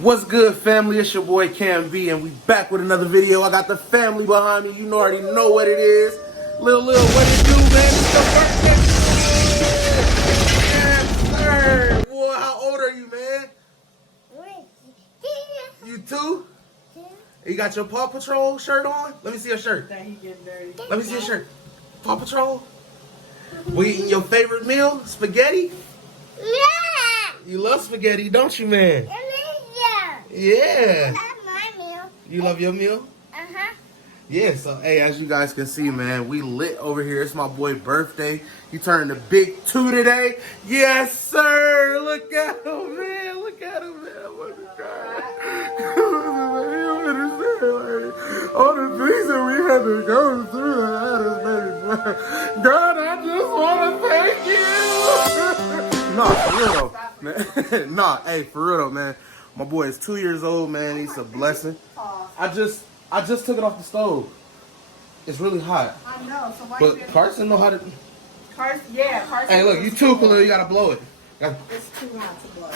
What's good, family? It's your boy Cam V, and we back with another video. I got the family behind me. You already know what it is. Lil, what it do, man? It's your birthday. Yes, sir. Boy, how old are you, man? You 2? You got your Paw Patrol shirt on? Let me see your shirt. Let me see your shirt. Paw Patrol? We eating your favorite meal? Spaghetti? Yeah. You love spaghetti, don't you, man? Yeah. I love my meal. You love your meal? Uh-huh. Yeah, so, hey, as you guys can see, man, we lit over here. It's my boy's birthday. He turned the big 2 today. Yes, sir. Look at him, man. Look at him, man. What a guy. All the things that we had to go through, God, I just want to thank you. Nah, for real, though. Man. Nah, hey, for real, though, man. My boy is 2 years old, man. He's a blessing. I just took it off the stove. It's really hot. I know. So why But Carson know how to. Carson. Hey, look, you too, Khalil. You gotta blow it. It's too hot to blow.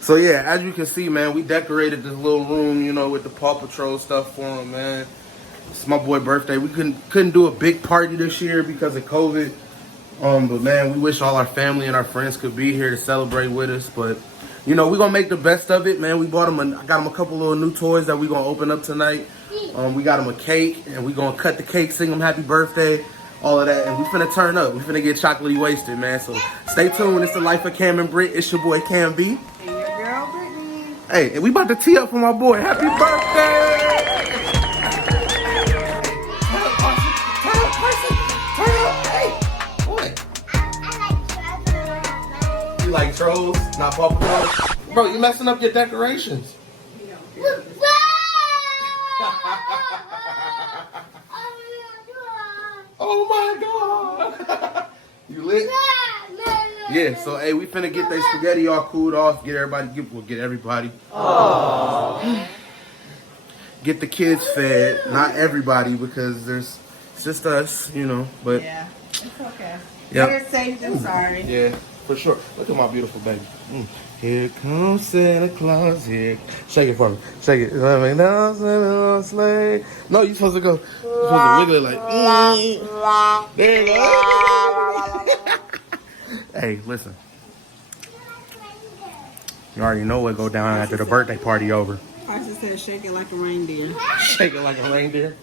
So yeah, as you can see, man, we decorated this little room, you know, with the Paw Patrol stuff for him, man. It's my boy's birthday. We couldn't do a big party this year because of COVID. But man, we wish all our family and our friends could be here to celebrate with us. But you know, we're gonna make the best of it, man. We bought him I got him a couple little new toys that we're gonna open up tonight. We got him a cake, and we're gonna cut the cake, sing him happy birthday, all of that, and we finna turn up. We finna get chocolatey wasted, man. So stay tuned. It's the life of Cam and Britt. It's your boy Cam V. And your girl Brittany. Hey, and we about to tee up for my boy. Happy birthday! You like trolls, not Paw Patrol? Bro, you messing up your decorations. Oh my God! You lit? Yeah, so hey, we finna get that spaghetti all cooled off, get everybody. Aww. Get the kids fed, not everybody, because it's just us, you know, but. Yeah, it's okay. Yep. Better safe than sorry. Yeah, for sure. Look at my beautiful baby. Here comes Santa Claus. Here, shake it for me. Shake it. Let me down, Santa sleigh. No, you're supposed to go. You're supposed to wiggle it like. There you go. Hey, listen. You already know what go down after the birthday party over. Carson said, "Shake it like a reindeer." Shake it like a reindeer.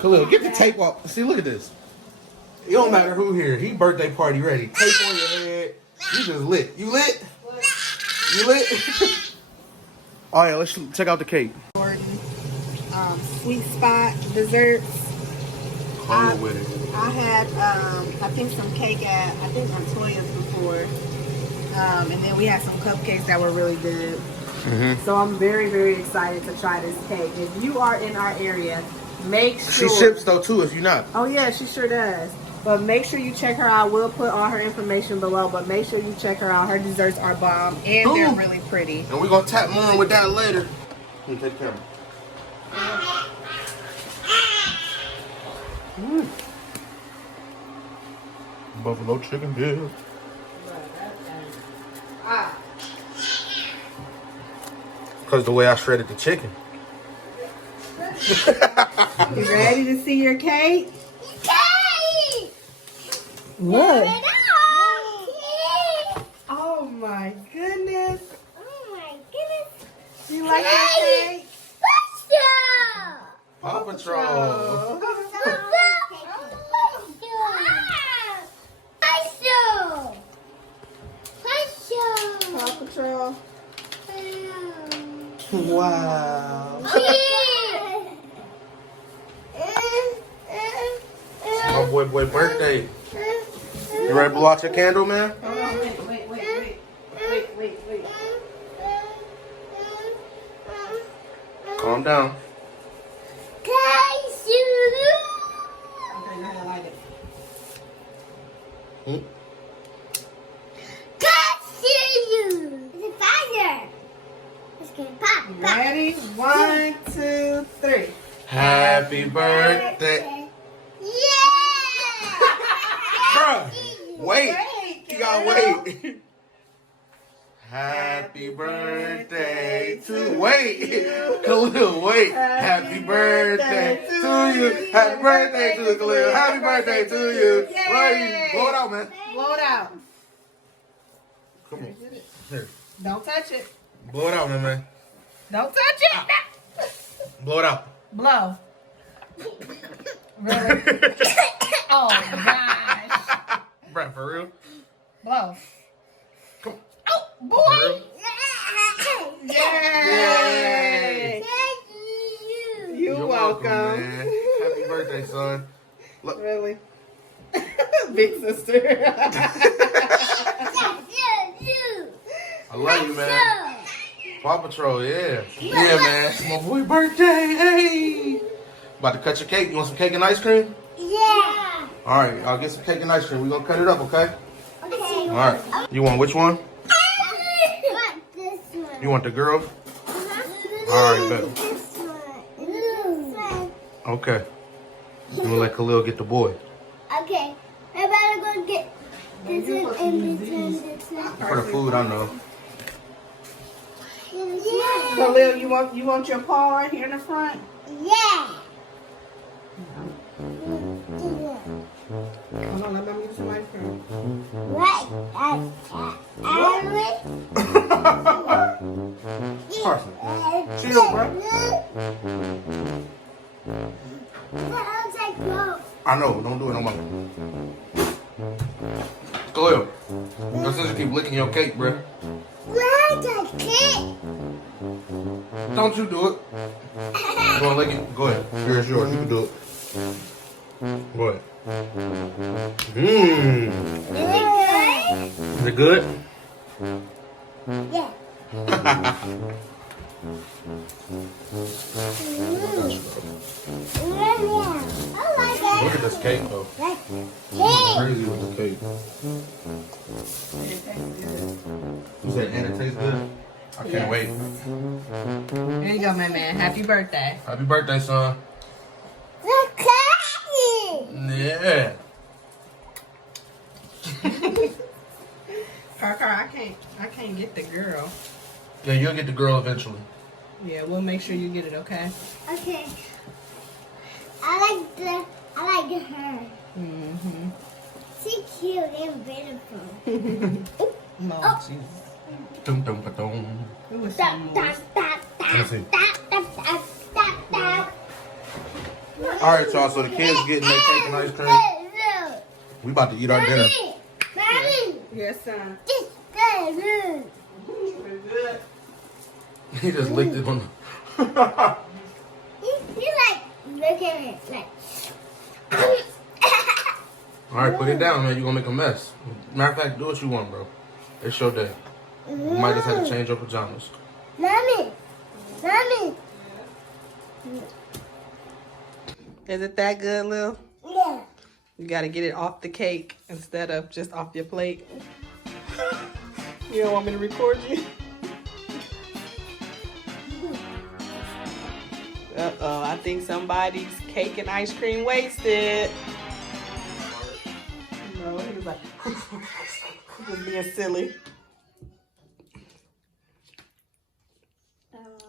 Khalil, get the tape off. See, look at this. It don't matter who here. He birthday party ready. Tape on your head. You just lit. You lit? You lit? Oh yeah, let's check out the cake. Sweet spot desserts. Come with it. I had I think some cake at Montoya's before. And then we had some cupcakes that were really good. So I'm very, very excited to try this cake. If you are in our area, make sure. She ships though too if you're not. Oh yeah, she sure does. But make sure you check her out. We'll put all her information below, but make sure you check her out. Her desserts are bomb, and they're really pretty. And we're going to tap more with that later. Let me take the camera. Buffalo chicken dip. Because the way I shredded the chicken. You ready to see your cake? Look. Oh my goodness. You like that cake? Paw Patrol. Paw Patrol. Wow. It's my boy's birthday. You ready to blow out your candle, man? Hold on, wait. Calm down. Okay, go ahead, light it. Ready? 1, 2, 3. Happy birthday. Yeah! Bruh, wait. You gotta wait. Happy birthday to wait, Khalil, wait. Happy birthday to you. Happy birthday to Khalil. Happy birthday to you. Right, blow it out, man. Blow it out. Come on. Here. Don't touch it. Blow it out, man. Don't touch it. Blow it out. Blow. Really? Oh gosh. Brett, for real? Blow. Come on. Oh boy. Yay. You're welcome. Man. Happy birthday, son. Look. Really? Big sister. I love you, man. Paw Patrol, yeah. Yeah, man. It's my boy birthday. Hey. About to cut your cake. You want some cake and ice cream? Yeah. All right, I'll get some cake and ice cream. We're going to cut it up, okay? Okay. All right. You want which one? This one. You want the girl? All right, bet. This one. Okay. I'm going to let Khalil get the boy. Okay. I better go get this one and this one, this one. For the food, I know. Yeah. Khalil, you want your paw right here in the front? Yeah. Hold on, let me get some ice cream. Right. Carson, chill, bro. I know, don't do it no more. Khalil, your sister keep licking your cake, bro. Don't you do it. You want to lick it? Go ahead. Here, it's yours. You can do it. Go ahead. Mmm. Is it good? Yeah. Look at this cake, though. Crazy with the cake. You said, and it tastes good? I can't wait. There you go, my man. Happy birthday. Happy birthday, son. Yeah. Parker, I can't get the girl. Yeah, you'll get the girl eventually. Yeah, we'll make sure you get it, okay? Okay. I like her. Mm-hmm. She's cute and beautiful. No, Oh. Jesus. Dum, dum, ba, dum. It was Tap, some tap, tap, Let's see. tap, tap, tap, tap, tap. All right, y'all. So the kids getting their cake and ice cream. We about to eat our dinner. Mommy, Yes, son. this good. Good. He just licked it on the... You like, look at it, like. All right, put it down, man. You're going to make a mess. Matter of fact, do what you want, bro. It's your day. You might just have to change your pajamas. Mommy, mommy. Is it that good, Lil? Yeah. You gotta get it off the cake instead of just off your plate. You don't want me to record you? Uh-oh, I think somebody's cake and ice cream wasted. No, he was like, just being silly.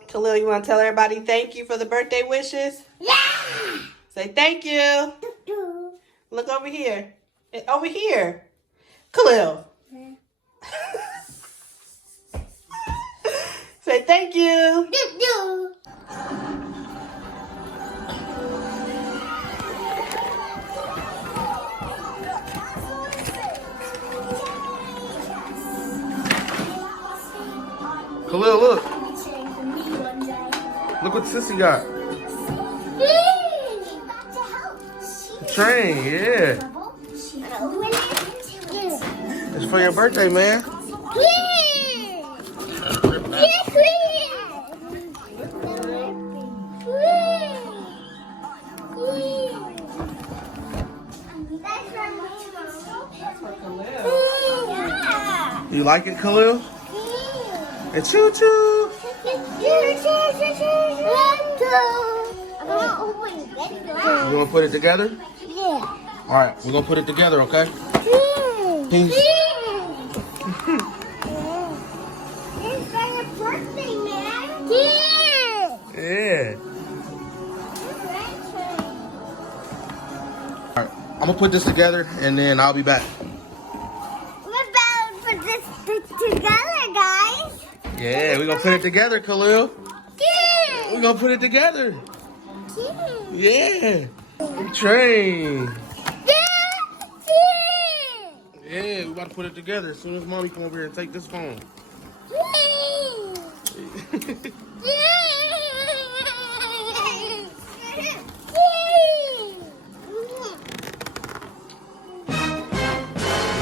Khalil, you want to tell everybody thank you for the birthday wishes? Yeah. Say thank you. Look over here. Over here. Khalil. Say thank you. Khalil, look. Look what Sissy got. The train, yeah. It's for your birthday, man. You like it, Khalil? And choo choo. You want to put it together? Yeah. All right, we're going to put it together, okay? Peace. Yeah. All right, I'm gonna put this together and then I'll be back. We're about to put this together, guys. Yeah, we're gonna put it together, Khalil. Yeah. We're gonna put it together. Yeah. Train. Yeah, we about to put it together as soon as mommy come over here and take this phone.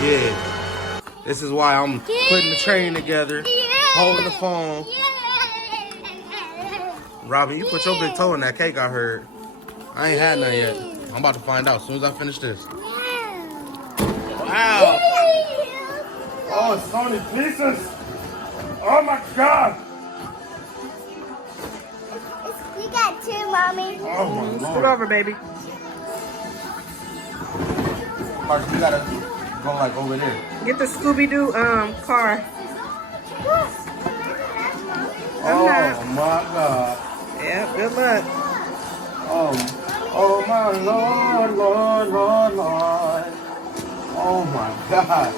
Yeah. This is why I'm putting the train together, holding the phone. Robin, you put your big toe in that cake, I heard. I ain't had none yet. I'm about to find out as soon as I finish this. Wow. Oh, it's so many pieces. Oh my God. You got two, Mommy. Oh my Scoot Lord. over, baby. Mark, you gotta go like over there. Get the Scooby-Doo car. Oh my God. Yeah, good luck. Oh my Lord, Lord, Lord, Lord. Oh my God.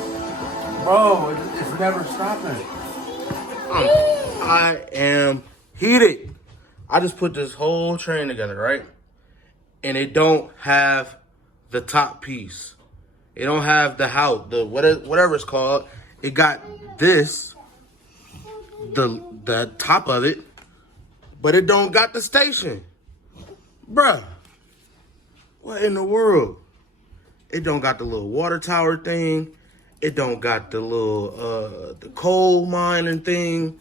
Bro, it's never stopping. I am heated. I just put this whole train together, right? And it don't have the top piece. It don't have the house, the whatever it's called. It got this, the top of it, but it don't got the station. Bruh, what in the world? It don't got the little water tower thing. It don't got the little the coal mining thing.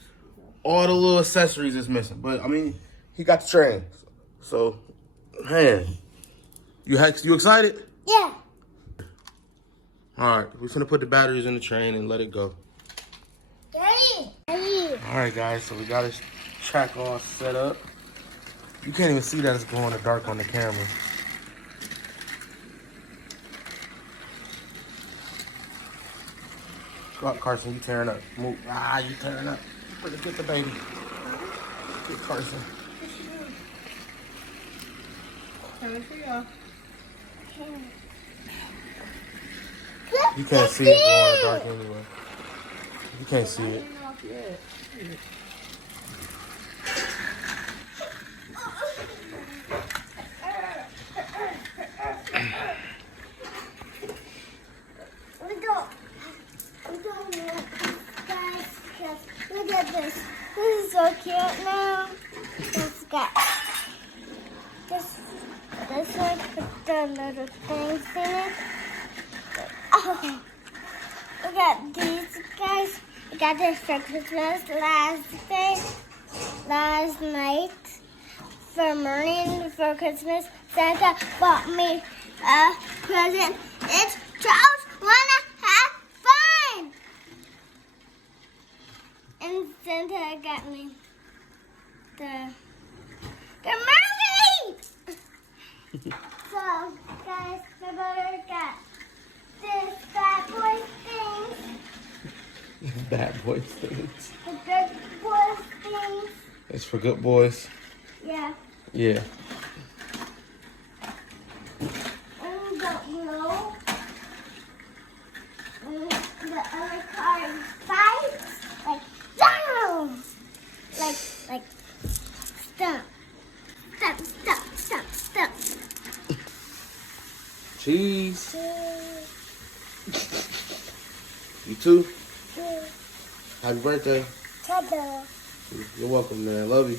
All the little accessories is missing. But I mean, he got the train. So, man, you excited? Yeah. All right, we're gonna put the batteries in the train and let it go. Daddy. All right, guys, so we got this track all set up. You can't even see that it's glowing in the dark on the camera. Go up, Carson, you tearing up. Move. Ah, you tearing up. Get the baby. Get Carson. You can't see it glowing in the dark anyway. You can't see it. Guys, look at this. This is so cute now. It's got this one with the little things in it. Oh, we got these guys. We got this for Christmas last night. For morning for Christmas, Santa bought me a present. It's Charles Wanna Have Fun! And Santa got me the mermaid! So, guys, my brother got this bad boy things. Bad boys things. The good boy things. It's for good boys. Yeah. Yeah. And the blow. And the other car fights. Like, down! Like, stump. Stump, stump, stump, stump. Cheese. You too? Happy birthday. Trouble. You're welcome, man. Love you.